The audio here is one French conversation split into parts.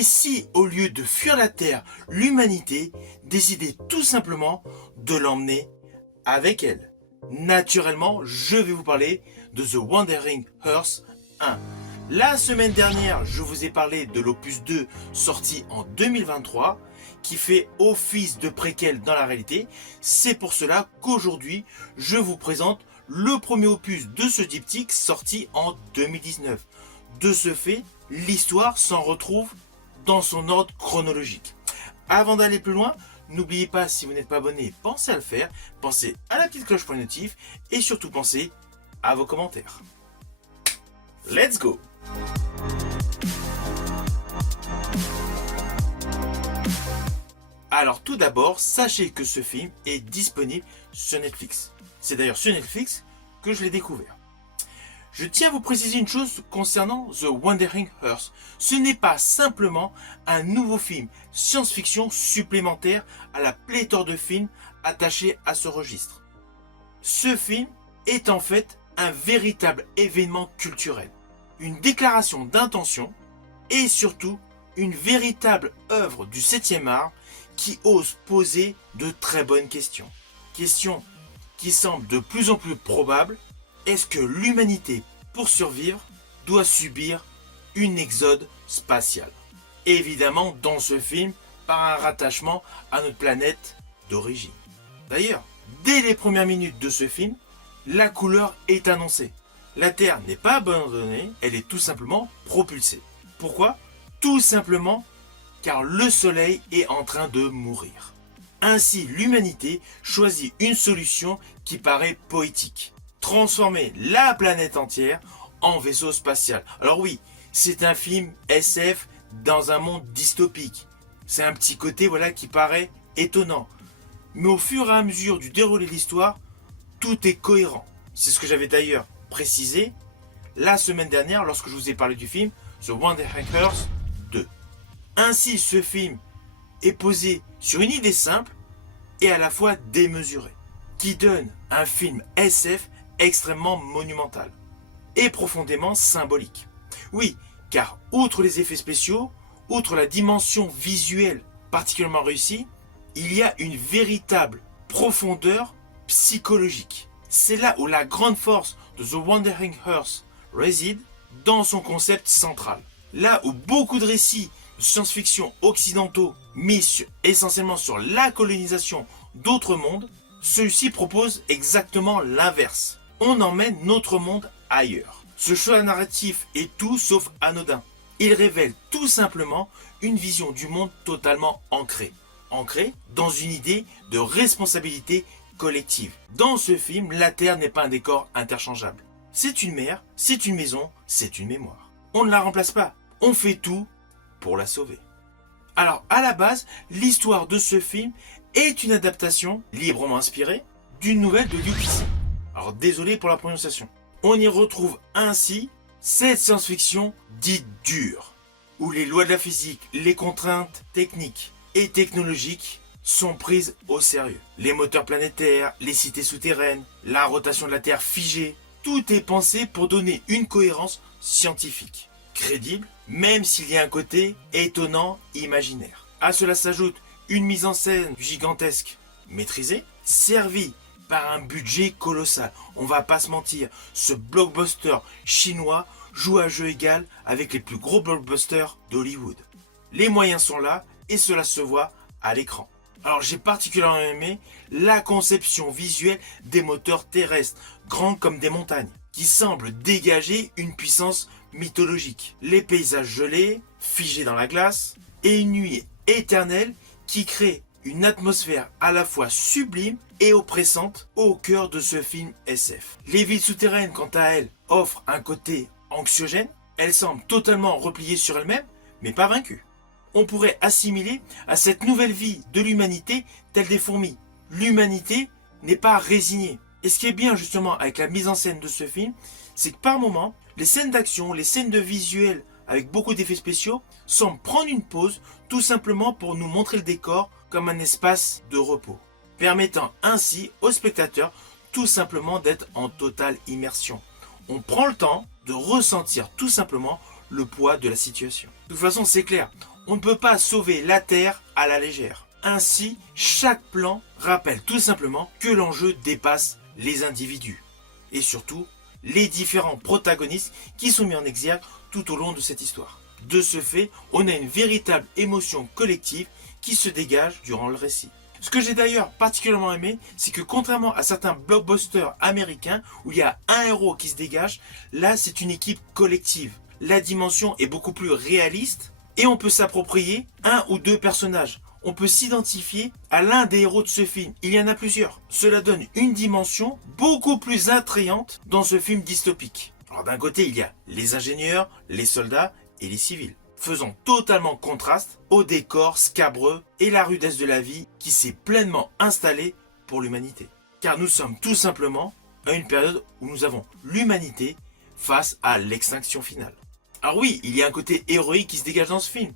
Et si, au lieu de fuir la Terre, l'humanité décidait tout simplement de l'emmener avec elle? Naturellement, je vais vous parler de The Wandering Earth 1. La semaine dernière, je vous ai parlé de l'opus 2 sorti en 2023 qui fait office de préquel dans la réalité. C'est pour cela qu'aujourd'hui, je vous présente le premier opus de ce diptyque sorti en 2019. De ce fait, l'histoire s'en retrouve dans son ordre chronologique. Avant d'aller plus loin, n'oubliez pas, si vous n'êtes pas abonné, pensez à le faire, pensez à la petite cloche pour les notifs et surtout pensez à vos commentaires. Let's go! Alors tout d'abord, sachez que ce film est disponible sur Netflix. C'est d'ailleurs sur Netflix que je l'ai découvert. Je tiens à vous préciser une chose concernant The Wandering Earth. Ce n'est pas simplement un nouveau film science-fiction supplémentaire à la pléthore de films attachés à ce registre. Ce film est en fait un véritable événement culturel, une déclaration d'intention et surtout une véritable œuvre du 7e art qui ose poser de très bonnes questions. Questions qui semblent de plus en plus probables. Est-ce que l'humanité, pour survivre, doit subir une exode spatiale? Évidemment, dans ce film, par un rattachement à notre planète d'origine. D'ailleurs, dès les premières minutes de ce film, la couleur est annoncée. La Terre n'est pas abandonnée, elle est tout simplement propulsée. Pourquoi? Tout simplement car le Soleil est en train de mourir. Ainsi, l'humanité choisit une solution qui paraît poétique. Transformer la planète entière en vaisseau spatial. Alors oui, c'est un film SF dans un monde dystopique. C'est un petit côté qui paraît étonnant. Mais au fur et à mesure du déroulé de l'histoire, tout est cohérent. C'est ce que j'avais d'ailleurs précisé la semaine dernière lorsque je vous ai parlé du film The Wandering Earth 2. Ainsi, ce film est posé sur une idée simple et à la fois démesurée, qui donne un film SF extrêmement monumental et profondément symbolique. Oui, car outre les effets spéciaux, outre la dimension visuelle particulièrement réussie, il y a une véritable profondeur psychologique. C'est là où la grande force de The Wandering Earth réside, dans son concept central. Là où beaucoup de récits de science-fiction occidentaux mis essentiellement sur la colonisation d'autres mondes, celui-ci propose exactement l'inverse. On emmène notre monde ailleurs. Ce choix narratif est tout sauf anodin. Il révèle tout simplement une vision du monde totalement ancrée. Ancrée dans une idée de responsabilité collective. Dans ce film, la Terre n'est pas un décor interchangeable. C'est une mer, c'est une maison, c'est une mémoire. On ne la remplace pas. On fait tout pour la sauver. Alors, à la base, l'histoire de ce film est une adaptation librement inspirée d'une nouvelle de Liu Cixin. Alors, désolé pour la prononciation. On y retrouve ainsi cette science-fiction dite dure, où les lois de la physique, les contraintes techniques et technologiques sont prises au sérieux. Les moteurs planétaires, les cités souterraines, la rotation de la Terre figée, tout est pensé pour donner une cohérence scientifique, crédible, même s'il y a un côté étonnant, imaginaire. À cela s'ajoute une mise en scène gigantesque, maîtrisée, servie par un budget colossal. On va pas se mentir, ce blockbuster chinois joue à jeu égal avec les plus gros blockbusters d'Hollywood. Les moyens sont là et cela se voit à l'écran. Alors j'ai particulièrement aimé la conception visuelle des moteurs terrestres, grands comme des montagnes, qui semblent dégager une puissance mythologique. Les paysages gelés, figés dans la glace, et une nuit éternelle qui crée une atmosphère à la fois sublime et oppressante au cœur de ce film SF. Les villes souterraines, quant à elles, offrent un côté anxiogène. Elles semblent totalement repliées sur elles-mêmes, mais pas vaincues. On pourrait assimiler à cette nouvelle vie de l'humanité telle des fourmis. L'humanité n'est pas résignée. Et ce qui est bien justement avec la mise en scène de ce film, c'est que par moments, les scènes d'action, les scènes de visuel avec beaucoup d'effets spéciaux semblent prendre une pause tout simplement pour nous montrer le décor comme un espace de repos, permettant ainsi aux spectateurs tout simplement d'être en totale immersion. On prend le temps de ressentir tout simplement le poids de la situation. De toute façon, c'est clair, On ne peut pas sauver la Terre à la légère. Ainsi, chaque plan rappelle tout simplement que l'enjeu dépasse les individus. Et surtout, les différents protagonistes qui sont mis en exergue tout au long de cette histoire. De ce fait, on a une véritable émotion collective qui se dégage durant le récit. Ce que j'ai d'ailleurs particulièrement aimé, c'est que contrairement à certains blockbusters américains où il y a un héros qui se dégage, là c'est une équipe collective. La dimension est beaucoup plus réaliste et on peut s'approprier un ou deux personnages. On peut s'identifier à l'un des héros de ce film. Il y en a plusieurs. Cela donne une dimension beaucoup plus attrayante dans ce film dystopique. Alors d'un côté, il y a les ingénieurs, les soldats et les civils, faisant totalement contraste au décor scabreux et la rudesse de la vie qui s'est pleinement installée pour l'humanité. Car nous sommes tout simplement à une période où nous avons l'humanité face à l'extinction finale. Alors oui, il y a un côté héroïque qui se dégage dans ce film,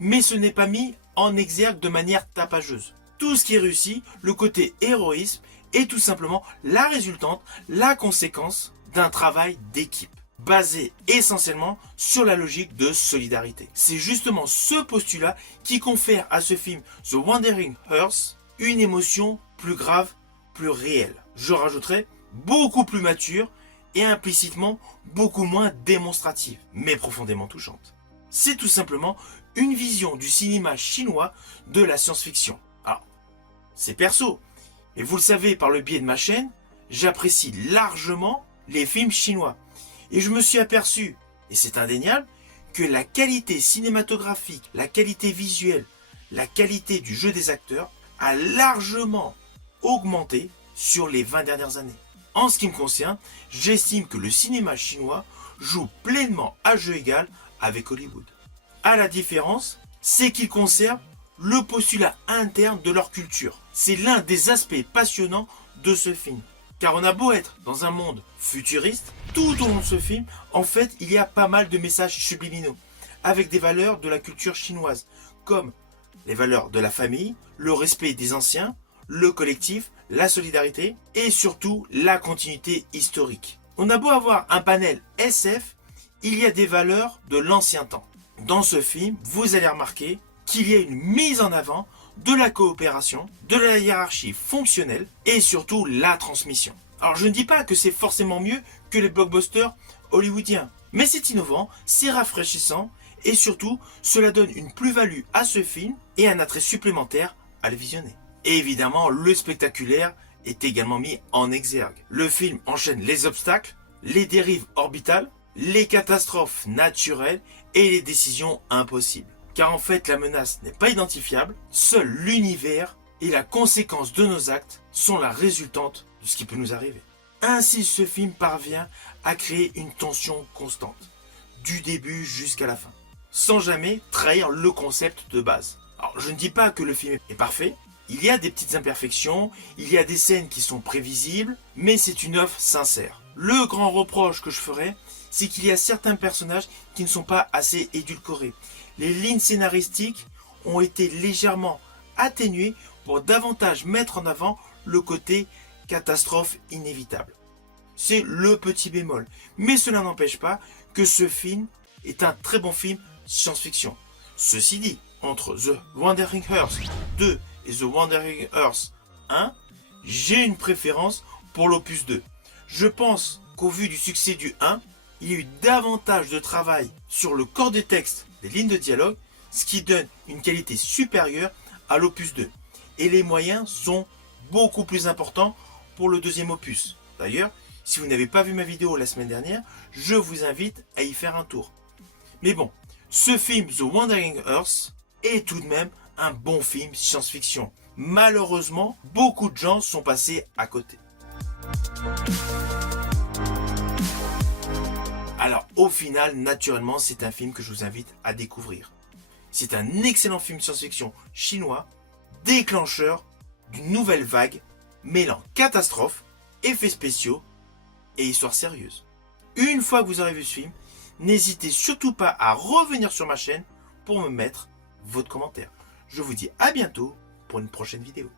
mais ce n'est pas mis en exergue de manière tapageuse. Tout ce qui est réussi, le côté héroïsme, est tout simplement la résultante, la conséquence d'un travail d'équipe, basé essentiellement sur la logique de solidarité. C'est justement ce postulat qui confère à ce film The Wandering Earth une émotion plus grave, plus réelle. Je rajouterais beaucoup plus mature et implicitement beaucoup moins démonstrative, mais profondément touchante. C'est tout simplement une vision du cinéma chinois de la science-fiction. Alors, c'est perso, mais vous le savez par le biais de ma chaîne, j'apprécie largement les films chinois. Et je me suis aperçu, et c'est indéniable, que la qualité cinématographique, la qualité visuelle, la qualité du jeu des acteurs a largement augmenté sur les 20 dernières années. En ce qui me concerne, j'estime que le cinéma chinois joue pleinement à jeu égal avec Hollywood. À la différence, c'est qu'ils conservent le postulat interne de leur culture. C'est l'un des aspects passionnants de ce film. Car on a beau être dans un monde futuriste, tout au long de ce film, en fait, il y a pas mal de messages subliminaux, avec des valeurs de la culture chinoise, comme les valeurs de la famille, le respect des anciens, le collectif, la solidarité et surtout la continuité historique. On a beau avoir un panel SF, il y a des valeurs de l'ancien temps. Dans ce film, vous allez remarquer qu'il y a une mise en avant de la coopération, de la hiérarchie fonctionnelle et surtout la transmission. Alors je ne dis pas que c'est forcément mieux que les blockbusters hollywoodiens, mais c'est innovant, c'est rafraîchissant et surtout cela donne une plus-value à ce film et un attrait supplémentaire à le visionner. Et évidemment, le spectaculaire est également mis en exergue. Le film enchaîne les obstacles, les dérives orbitales, les catastrophes naturelles et les décisions impossibles. Car en fait, la menace n'est pas identifiable, seul l'univers et la conséquence de nos actes sont la résultante de ce qui peut nous arriver. Ainsi, ce film parvient à créer une tension constante, du début jusqu'à la fin, sans jamais trahir le concept de base. Alors, je ne dis pas que le film est parfait, il y a des petites imperfections, il y a des scènes qui sont prévisibles, mais c'est une œuvre sincère. Le grand reproche que je ferai, c'est qu'il y a certains personnages qui ne sont pas assez édulcorés. Les lignes scénaristiques ont été légèrement atténuées pour davantage mettre en avant le côté catastrophe inévitable. C'est le petit bémol. Mais cela n'empêche pas que ce film est un très bon film science-fiction. Ceci dit, entre The Wandering Earth 2 et The Wandering Earth 1, j'ai une préférence pour l'opus 2. Je pense qu'au vu du succès du 1, il y a eu davantage de travail sur le corps des textes, des lignes de dialogue, ce qui donne une qualité supérieure à l'opus 2. Et les moyens sont beaucoup plus importants pour le deuxième opus. D'ailleurs, si vous n'avez pas vu ma vidéo la semaine dernière, je vous invite à y faire un tour. Mais bon, ce film The Wandering Earth est tout de même un bon film science-fiction. Malheureusement, beaucoup de gens sont passés à côté. Alors au final, naturellement, c'est un film que je vous invite à découvrir. C'est un excellent film science-fiction chinois, déclencheur d'une nouvelle vague, mêlant catastrophe, effets spéciaux et histoire sérieuse. Une fois que vous aurez vu ce film, n'hésitez surtout pas à revenir sur ma chaîne pour me mettre votre commentaire. Je vous dis à bientôt pour une prochaine vidéo.